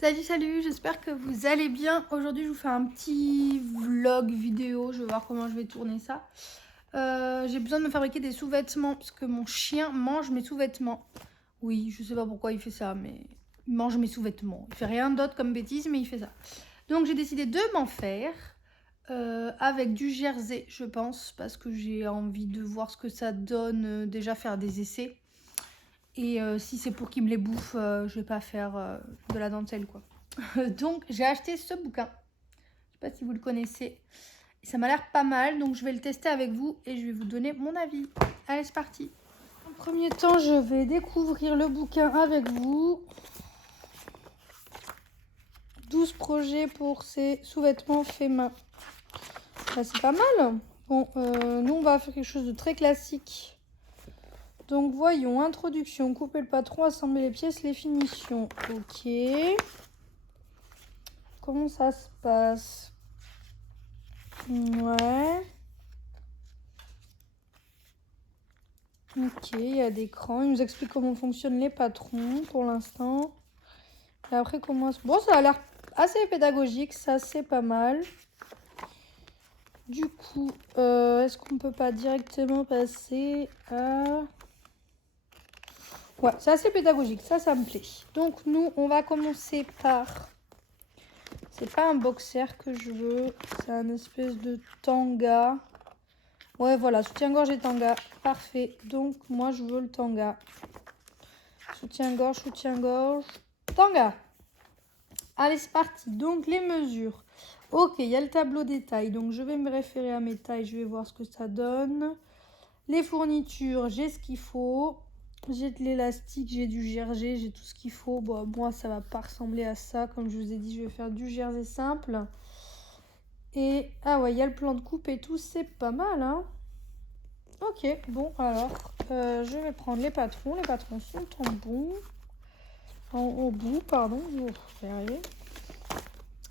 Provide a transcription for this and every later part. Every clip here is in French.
Salut, salut, j'espère que vous allez bien. Aujourd'hui, je vous fais un petit vlog vidéo. Je vais voir comment je vais tourner ça. J'ai besoin de me fabriquer des sous-vêtements parce que mon chien mange mes sous-vêtements. Oui, je sais pas pourquoi il fait ça, mais il mange mes sous-vêtements. Il fait rien d'autre comme bêtise, mais il fait ça. Donc, j'ai décidé de m'en faire avec du jersey, je pense, parce que j'ai envie de voir ce que ça donne. Déjà, faire des essais. Et si c'est pour qu'il me les bouffe, je vais pas faire de la dentelle, quoi. Donc, j'ai acheté ce bouquin. Je sais pas si vous le connaissez. Et ça m'a l'air pas mal, donc je vais le tester avec vous et je vais vous donner mon avis. Allez, c'est parti. En premier temps, je vais découvrir le bouquin avec vous. 12 projets pour ces sous-vêtements faits main. Bah, c'est pas mal. Bon, nous, on va faire quelque chose de très classique. Donc, voyons. Introduction, couper le patron, assembler les pièces, les finitions. Ok. Comment ça se passe? Ouais. Ok, il y a des crans. Il nous explique comment fonctionnent les patrons pour l'instant. Et après, comment... Bon, ça a l'air assez pédagogique. Ça, c'est pas mal. Du coup, est-ce qu'on peut pas directement passer à... Ouais, c'est assez pédagogique. Ça me plaît. Donc, nous, on va commencer par... C'est pas un boxer que je veux. C'est un espèce de tanga. Ouais, voilà, soutien-gorge et tanga. Parfait. Donc, moi, je veux le tanga. Soutien-gorge, tanga. Allez, c'est parti. Donc, les mesures. Ok, il y a le tableau des tailles. Donc, je vais me référer à mes tailles. Je vais voir ce que ça donne. Les fournitures, j'ai ce qu'il faut. J'ai de l'élastique, j'ai du jersey, j'ai tout ce qu'il faut. Bon, moi, ça va pas ressembler à ça. Comme je vous ai dit, je vais faire du jersey simple. Et, ah ouais, il y a le plan de coupe et tout. C'est pas mal, hein. Ok, bon, alors, je vais prendre les patrons. Les patrons sont en bon. Au bout, pardon. Je vais y arriver.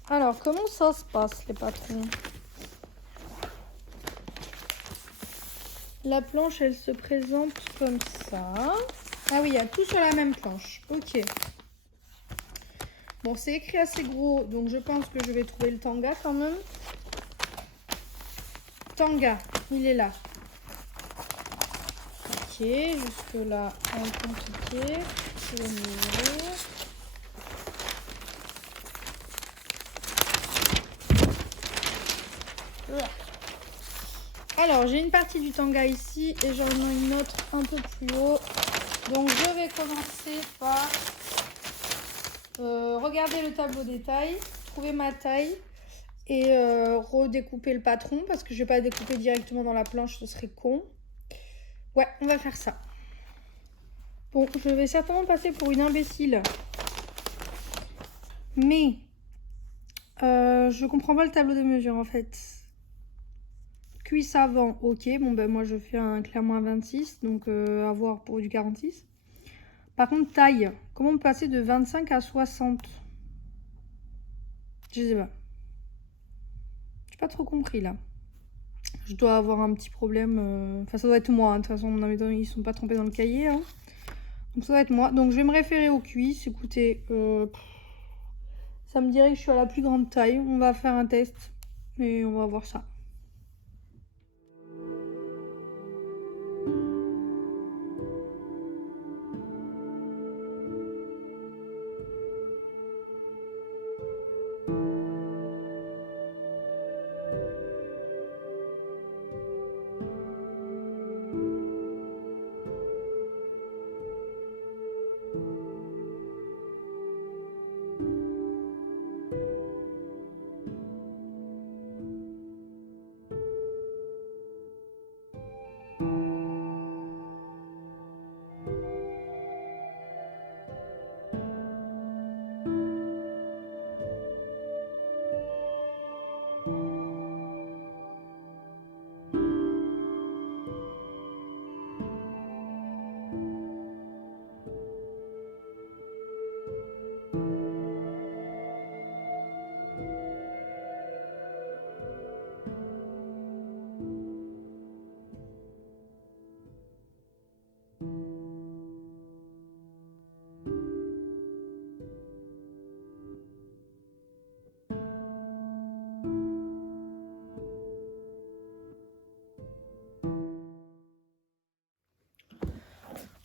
Alors, comment ça se passe, les patrons? La planche, elle se présente comme ça. Ah oui, il y a tout sur la même planche. Ok. Bon, c'est écrit assez gros, donc je pense que je vais trouver le tanga quand même. Tanga, il est là. Ok, jusque là, un peu compliqué. Je vais m'ouvrir. Alors, j'ai une partie du tanga ici et j'en ai une autre un peu plus haut. Donc, je vais commencer par regarder le tableau des tailles, trouver ma taille et redécouper le patron parce que je vais pas découper directement dans la planche, ce serait con. Ouais, on va faire ça. Bon, je vais certainement passer pour une imbécile. Mais je comprends pas le tableau des mesures en fait. Cuisse avant, ok. Bon, ben moi je fais clairement un 26, donc à voir pour du 46. Par contre, taille. Comment passer de 25 à 60? Je sais pas. J'ai pas trop compris là. Je dois avoir un petit problème. Enfin, ça doit être moi. Hein. De toute façon, ils sont pas trompés dans le cahier. Hein. Donc, ça doit être moi. Donc, je vais me référer aux cuisses. Écoutez, ça me dirait que je suis à la plus grande taille. On va faire un test. Et on va voir ça.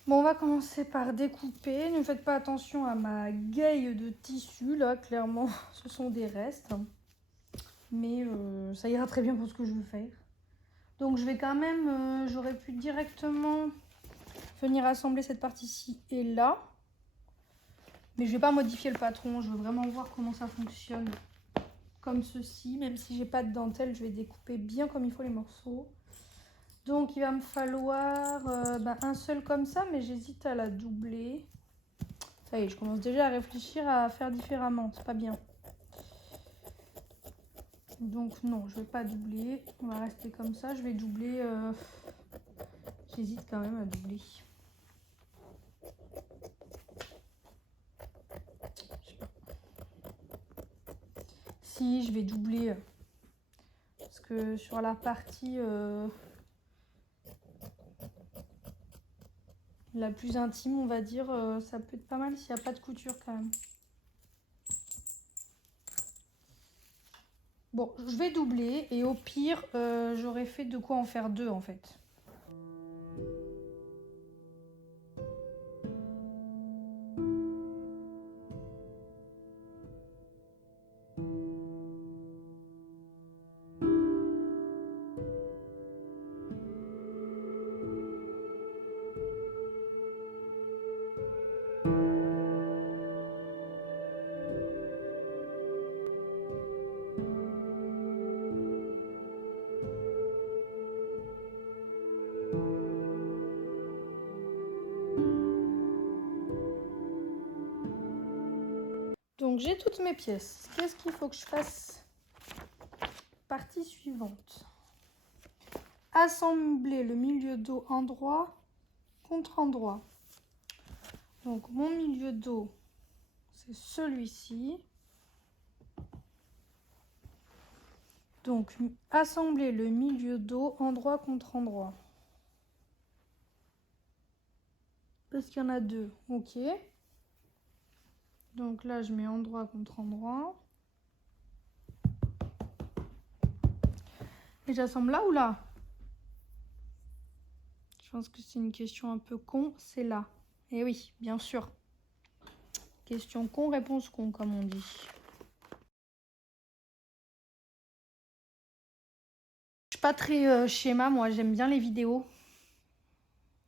Bon, on va commencer par découper. Ne faites pas attention à ma gaille de tissu, là, clairement, ce sont des restes. Mais ça ira très bien pour ce que je veux faire. Donc je vais quand même, j'aurais pu directement venir assembler cette partie-ci et là. Mais je vais pas modifier le patron, je veux vraiment voir comment ça fonctionne. Comme ceci, même si j'ai pas de dentelle, je vais découper bien comme il faut les morceaux. Donc il va me falloir un seul comme ça, mais j'hésite à la doubler. Ça y est, je commence déjà à réfléchir à faire différemment, c'est pas bien. Donc non, je vais pas doubler, on va rester comme ça. Je vais doubler, j'hésite quand même à doubler. Si, je vais doubler, parce que sur la partie la plus intime, on va dire, ça peut être pas mal s'il n'y a pas de couture quand même. Bon, je vais doubler et au pire, j'aurais fait de quoi en faire deux en fait. Donc j'ai toutes mes pièces. Qu'est-ce qu'il faut que je fasse? Partie suivante. Assembler le milieu dos endroit contre endroit. Donc mon milieu dos, c'est celui-ci. Donc assembler le milieu dos endroit contre endroit. Parce qu'il y en a deux. Ok. Donc là, je mets endroit contre endroit. Et j'assemble là ou là? Je pense que c'est une question un peu con. C'est là. Et oui, bien sûr. Question con, réponse con, comme on dit. Je suis pas très schéma, moi. J'aime bien les vidéos.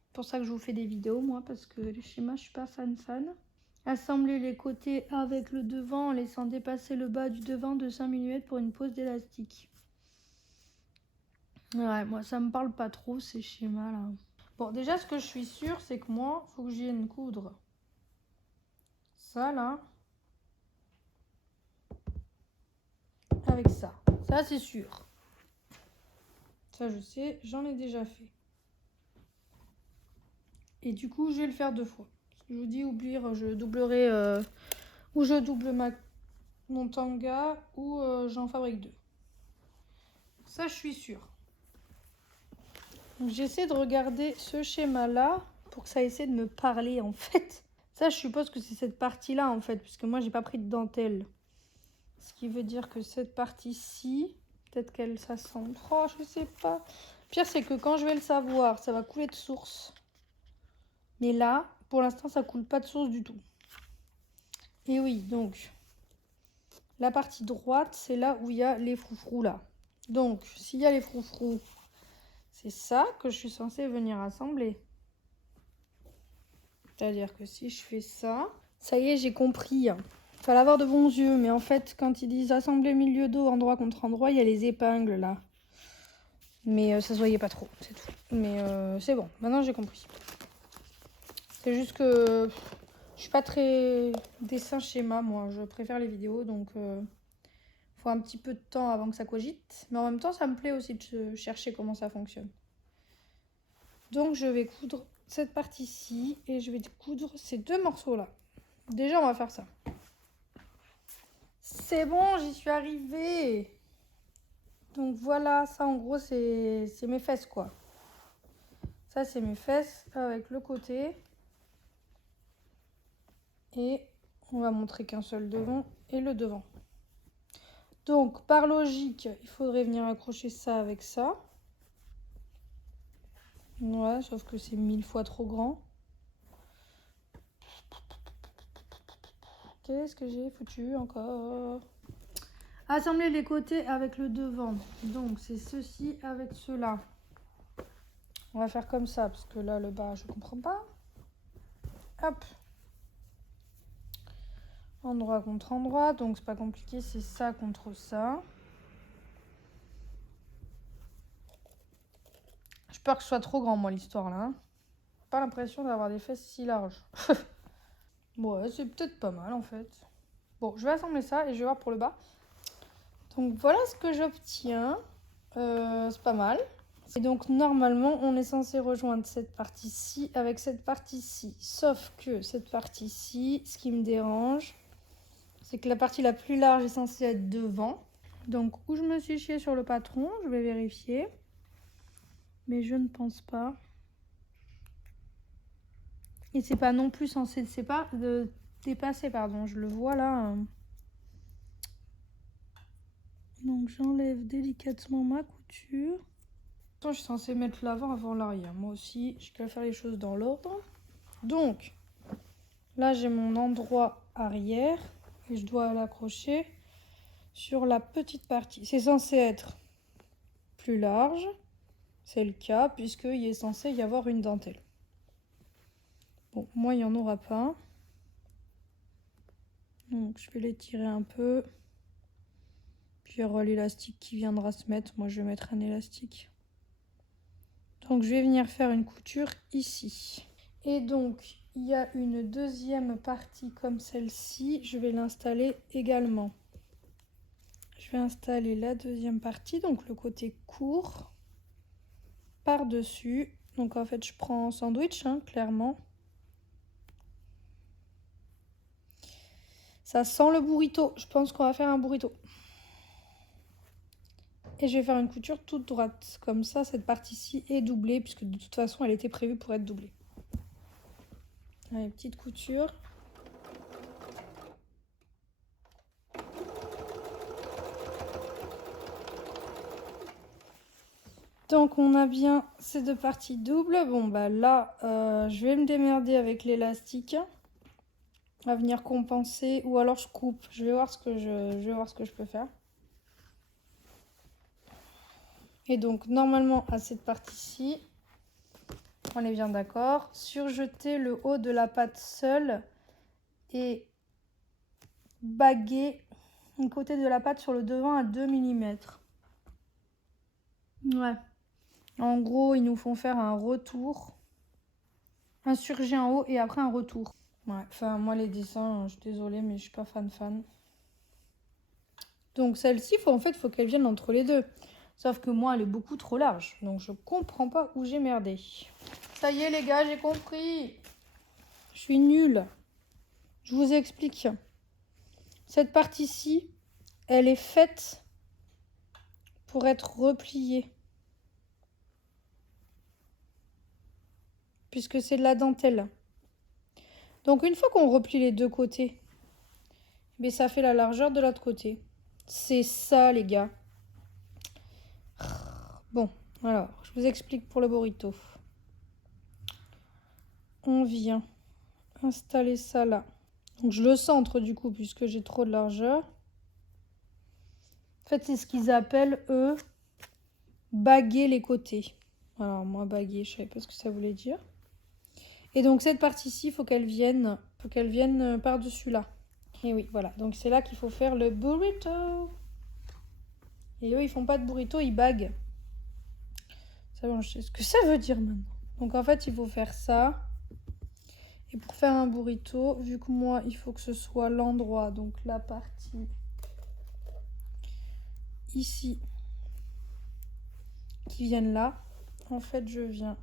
C'est pour ça que je vous fais des vidéos, moi. Parce que les schémas, je suis pas fan. Assembler les côtés avec le devant en laissant dépasser le bas du devant de 5 mm pour une pose d'élastique. Ouais, moi ça me parle pas trop ces schémas là. Bon, déjà ce que je suis sûre, c'est que moi, il faut que je vienne coudre ça là avec ça. Ça c'est sûr. Ça je sais, j'en ai déjà fait. Et du coup, je vais le faire deux fois. Parce que je vous dis, oublier, je doublerai ou je double mon tanga ou j'en fabrique deux. Ça, je suis sûre. Donc j'essaie de regarder ce schéma-là pour que ça essaie de me parler en fait. Ça, je suppose que c'est cette partie-là en fait, puisque moi, j'ai pas pris de dentelle. Ce qui veut dire que cette partie-ci, peut-être qu'elle s'assemble. Oh, je sais pas. Le pire, c'est que quand je vais le savoir, ça va couler de source. Mais là, pour l'instant, ça coule pas de source du tout. Et oui, donc, la partie droite, c'est là où il y a les froufrous là. Donc, s'il y a les froufrous, c'est ça que je suis censée venir assembler. C'est-à-dire que si je fais ça, ça y est, j'ai compris. Il fallait avoir de bons yeux, mais en fait, quand ils disent assembler milieu dos, endroit contre endroit, il y a les épingles là. Mais ça se voyait pas trop, c'est tout. Mais c'est bon, maintenant j'ai compris. C'est juste que je suis pas très dessin schéma, moi. Je préfère les vidéos, donc faut un petit peu de temps avant que ça cogite. Mais en même temps, ça me plaît aussi de chercher comment ça fonctionne. Donc je vais coudre cette partie-ci et je vais coudre ces deux morceaux-là. Déjà, on va faire ça. C'est bon, j'y suis arrivée. Donc voilà, ça en gros, c'est mes fesses, quoi. Ça, c'est mes fesses avec le côté. Et on va montrer qu'un seul devant et le devant. Donc, par logique, il faudrait venir accrocher ça avec ça. Ouais, sauf que c'est 1000 fois trop grand. Qu'est-ce que j'ai foutu encore? Assembler les côtés avec le devant. Donc c'est ceci avec cela. On va faire comme ça parce que là le bas je comprends pas. Hop. Endroit contre endroit, donc c'est pas compliqué, c'est ça contre ça. J'ai peur que ce soit trop grand moi l'histoire là. Hein. Pas l'impression d'avoir des fesses si larges. Ouais, c'est peut-être pas mal en fait. Bon, je vais assembler ça et je vais voir pour le bas. Donc voilà ce que j'obtiens. C'est pas mal. Et donc normalement, on est censé rejoindre cette partie-ci avec cette partie-ci. Sauf que cette partie-ci, ce qui me dérange, c'est que la partie la plus large est censée être devant. Donc où je me suis chiée sur le patron, je vais vérifier. Mais je ne pense pas. Et c'est pas non plus censé de dépasser, pardon. Je le vois là. Donc j'enlève délicatement ma couture. Je suis censée mettre l'avant avant l'arrière. Moi aussi, j'ai qu'à faire les choses dans l'ordre. Donc, là j'ai mon endroit arrière et je dois l'accrocher sur la petite partie. C'est censé être plus large. C'est le cas puisqu'il est censé y avoir une dentelle. Bon, moi il n'y en aura pas. Donc je vais l'étirer un peu. Puis il y aura l'élastique qui viendra se mettre. Moi je vais mettre un élastique. Donc je vais venir faire une couture ici. Et donc il y a une deuxième partie comme celle-ci. Je vais l'installer également. Je vais installer la deuxième partie, donc le côté court, par-dessus. Donc en fait je prends un sandwich, hein, clairement. Ça sent le burrito. Je pense qu'on va faire un burrito. Et je vais faire une couture toute droite. Comme ça, cette partie-ci est doublée, puisque de toute façon, elle était prévue pour être doublée. Allez, petite couture. Donc, on a bien ces deux parties doubles. Bon, bah là, je vais me démerder avec l'élastique. À venir compenser. Ou alors, je coupe. Je vais voir ce que je peux faire. Et donc, normalement, à cette partie-ci, on est bien d'accord. Surjeter le haut de la patte seule et baguer un côté de la patte sur le devant à 2 mm. Ouais. En gros, ils nous font faire un retour. Un surjet en haut et après un retour. Ouais. Enfin, moi, les dessins, je suis désolée, mais je suis pas fan. Donc, celle-ci, en fait, faut qu'elle vienne entre les deux. Sauf que moi, elle est beaucoup trop large. Donc, je comprends pas où j'ai merdé. Ça y est, les gars, j'ai compris. Je suis nulle. Je vous explique. Cette partie-ci, elle est faite pour être repliée. Puisque c'est de la dentelle. Donc, une fois qu'on replie les deux côtés, mais ça fait la largeur de l'autre côté. C'est ça, les gars. Bon, alors, je vous explique pour le burrito. On vient installer ça là. Donc, je le centre du coup, puisque j'ai trop de largeur. En fait, c'est ce qu'ils appellent, eux, baguer les côtés. Alors, moi, baguer, je savais pas ce que ça voulait dire. Et donc, cette partie-ci, il faut qu'elle vienne par-dessus là. Et oui, voilà. Donc, c'est là qu'il faut faire le burrito. Et eux, ils font pas de burrito, ils baguent. Ça, bon, je sais ce que ça veut dire maintenant. Donc, en fait, il faut faire ça. Et pour faire un burrito, vu que moi, il faut que ce soit l'endroit, donc la partie ici, qui vienne là. En fait, je viens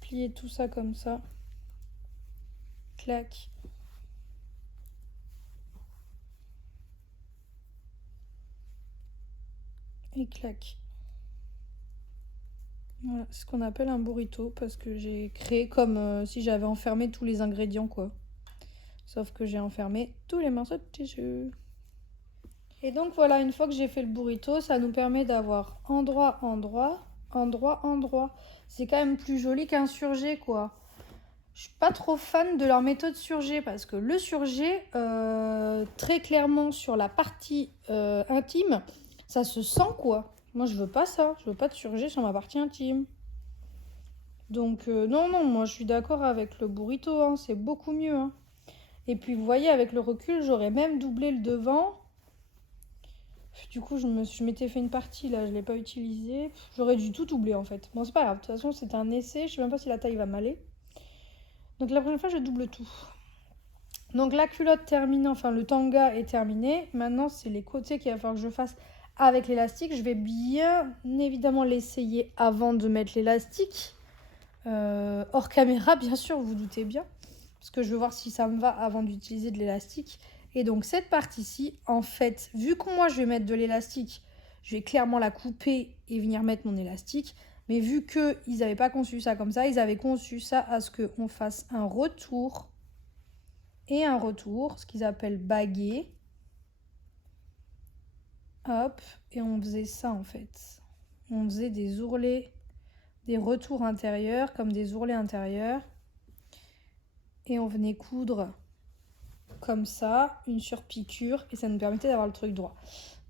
plier tout ça comme ça. Clac. Et clac. Voilà, c'est ce qu'on appelle un burrito parce que j'ai créé comme si j'avais enfermé tous les ingrédients, quoi. Sauf que j'ai enfermé tous les morceaux de tissu. Et donc voilà, une fois que j'ai fait le burrito, ça nous permet d'avoir endroit. C'est quand même plus joli qu'un surjet, quoi. Je suis pas trop fan de leur méthode surgé parce que le surgé, très clairement sur la partie intime, ça se sent quoi. Moi je veux pas ça, je veux pas de surgé sur ma partie intime. Donc non, moi je suis d'accord avec le burrito, hein, c'est beaucoup mieux. Hein. Et puis vous voyez, avec le recul, j'aurais même doublé le devant. Du coup, je m'étais fait une partie là, je l'ai pas utilisée. J'aurais dû tout doubler en fait. Bon, c'est pas grave, de toute façon, c'était un essai, je sais même pas si la taille va m'aller. Donc la prochaine fois, je double tout. Donc la culotte terminée, enfin le tanga est terminé. Maintenant, c'est les côtés qu'il va falloir que je fasse avec l'élastique. Je vais bien évidemment l'essayer avant de mettre l'élastique. Hors caméra, bien sûr, vous doutez bien. Parce que je veux voir si ça me va avant d'utiliser de l'élastique. Et donc cette partie-ci, en fait, vu que moi je vais mettre de l'élastique, je vais clairement la couper et venir mettre mon élastique. Mais vu qu'ils n'avaient pas conçu ça comme ça, ils avaient conçu ça à ce qu'on fasse un retour et un retour, ce qu'ils appellent baguer. Hop, et on faisait ça en fait. On faisait des ourlets, des retours intérieurs comme des ourlets intérieurs. Et on venait coudre comme ça, une surpiqûre, et ça nous permettait d'avoir le truc droit.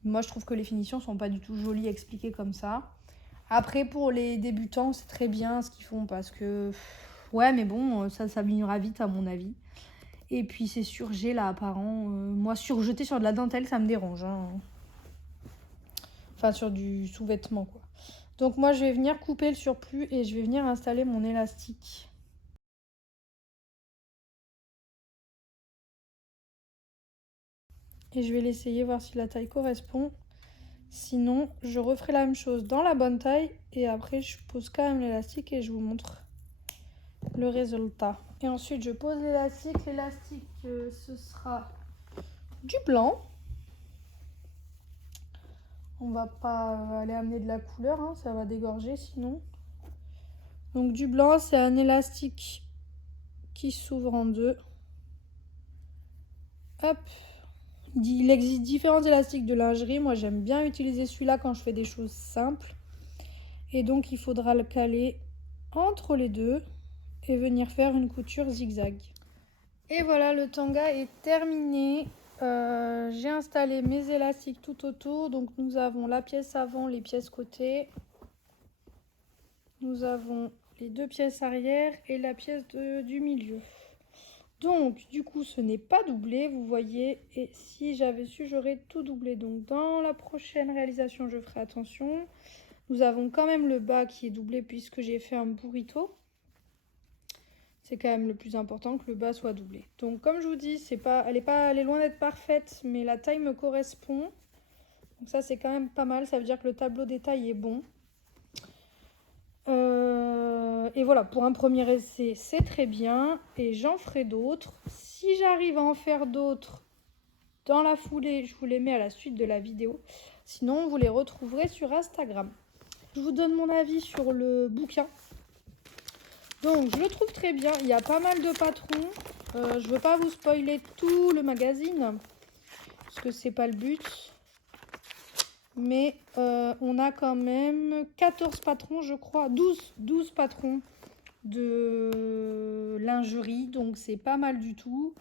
Moi, je trouve que les finitions sont pas du tout jolies expliquées comme ça. Après, pour les débutants, c'est très bien ce qu'ils font parce que... Ouais, mais bon, ça s'abîmera vite à mon avis. Et puis, c'est surgé là, apparent. Moi, surjeter sur de la dentelle, ça me dérange. Hein. Enfin, sur du sous-vêtement, quoi. Donc, moi, je vais venir couper le surplus et je vais venir installer mon élastique. Et je vais l'essayer, voir si la taille correspond. Sinon, je referai la même chose dans la bonne taille. Et après, je pose quand même l'élastique et je vous montre le résultat. Et ensuite, je pose l'élastique. L'élastique, ce sera du blanc. On va pas aller amener de la couleur, hein, ça va dégorger sinon. Donc du blanc, c'est un élastique qui s'ouvre en deux. Hop. Il existe différents élastiques de lingerie. Moi, j'aime bien utiliser celui-là quand je fais des choses simples. Et donc, il faudra le caler entre les deux et venir faire une couture zigzag. Et voilà, le tanga est terminé. J'ai installé mes élastiques tout autour. Donc, nous avons la pièce avant, les pièces côté. Nous avons les deux pièces arrière et la pièce du milieu. Donc, du coup, ce n'est pas doublé, vous voyez. Et si j'avais su, j'aurais tout doublé. Donc, dans la prochaine réalisation, je ferai attention. Nous avons quand même le bas qui est doublé puisque j'ai fait un burrito. C'est quand même le plus important que le bas soit doublé. Donc, comme je vous dis, elle est loin d'être parfaite, mais la taille me correspond. Donc ça, c'est quand même pas mal. Ça veut dire que le tableau des tailles est bon. Et voilà, pour un premier essai, c'est très bien. Et j'en ferai d'autres. Si j'arrive à en faire d'autres dans la foulée, je vous les mets à la suite de la vidéo. Sinon, vous les retrouverez sur Instagram. Je vous donne mon avis sur le bouquin. Donc, je le trouve très bien. Il y a pas mal de patrons. Je ne veux pas vous spoiler tout le magazine. Parce que c'est pas le but. Mais on a quand même 14 patrons, je crois. 12 patrons de lingerie. Donc, c'est pas mal du tout.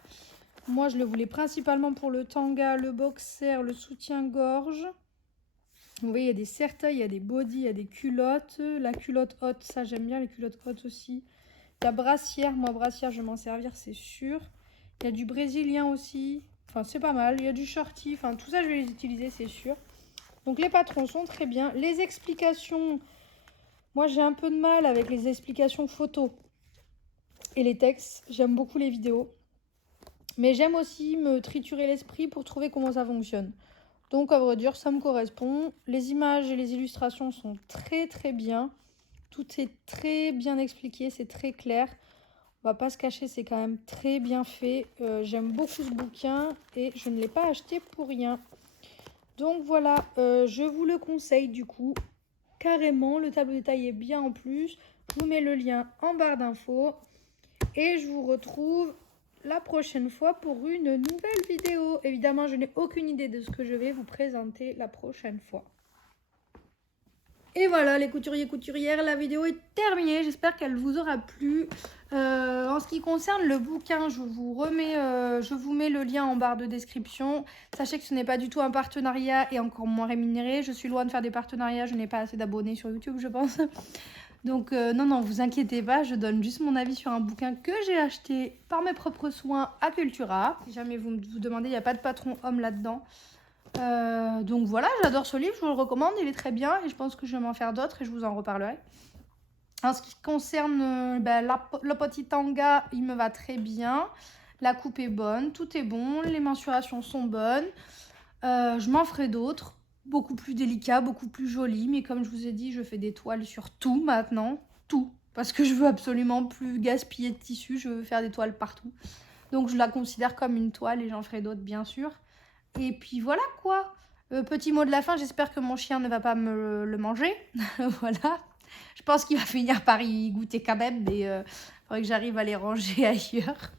Moi, je le voulais principalement pour le tanga, le boxer, le soutien-gorge. Vous voyez, il y a des cercueils, il y a des bodys, il y a des culottes. La culotte haute, ça j'aime bien, les culottes hautes aussi. Il y a brassière, moi brassière, je vais m'en servir, c'est sûr. Il y a du brésilien aussi, enfin c'est pas mal. Il y a du shorty, enfin tout ça je vais les utiliser, c'est sûr. Donc les patrons sont très bien. Les explications, moi j'ai un peu de mal avec les explications photos et les textes. J'aime beaucoup les vidéos. Mais j'aime aussi me triturer l'esprit pour trouver comment ça fonctionne. Donc à vrai dire, ça me correspond. Les images et les illustrations sont très très bien. Tout est très bien expliqué, c'est très clair. On va pas se cacher, c'est quand même très bien fait. J'aime beaucoup ce bouquin et je ne l'ai pas acheté pour rien. Donc voilà, je vous le conseille du coup. Carrément, le tableau détail est bien en plus. Je vous mets le lien en barre d'infos. Et je vous retrouve la prochaine fois pour une nouvelle vidéo. Évidemment, je n'ai aucune idée de ce que je vais vous présenter la prochaine fois. Et voilà les couturiers couturières, la vidéo est terminée, j'espère qu'elle vous aura plu. En ce qui concerne le bouquin, je vous mets le lien en barre de description. Sachez que ce n'est pas du tout un partenariat et encore moins rémunéré. Je suis loin de faire des partenariats, je n'ai pas assez d'abonnés sur YouTube je pense. Donc non, vous inquiétez pas, je donne juste mon avis sur un bouquin que j'ai acheté par mes propres soins à Cultura. Si jamais vous vous demandez, il n'y a pas de patron homme là-dedans. Donc voilà, j'adore ce livre, je vous le recommande, il est très bien et je pense que je vais m'en faire d'autres et je vous en reparlerai. En ce qui concerne le petit tanga, il me va très bien. La coupe est bonne, tout est bon, les mensurations sont bonnes. Je m'en ferai d'autres, beaucoup plus délicats, beaucoup plus jolis. Mais comme je vous ai dit, je fais des toiles sur tout maintenant, tout. Parce que je veux absolument plus gaspiller de tissu, je veux faire des toiles partout. Donc je la considère comme une toile et j'en ferai d'autres bien sûr. Et puis voilà quoi. Petit mot de la fin, j'espère que mon chien ne va pas me le manger. Voilà. Je pense qu'il va finir par y goûter quand même, mais il faudrait que j'arrive à les ranger ailleurs.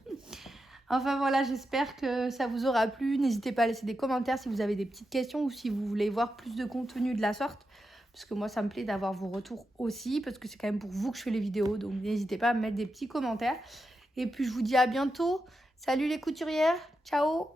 Enfin voilà, j'espère que ça vous aura plu. N'hésitez pas à laisser des commentaires si vous avez des petites questions ou si vous voulez voir plus de contenu de la sorte. Parce que moi, ça me plaît d'avoir vos retours aussi, parce que c'est quand même pour vous que je fais les vidéos. Donc n'hésitez pas à me mettre des petits commentaires. Et puis je vous dis à bientôt. Salut les couturières, ciao!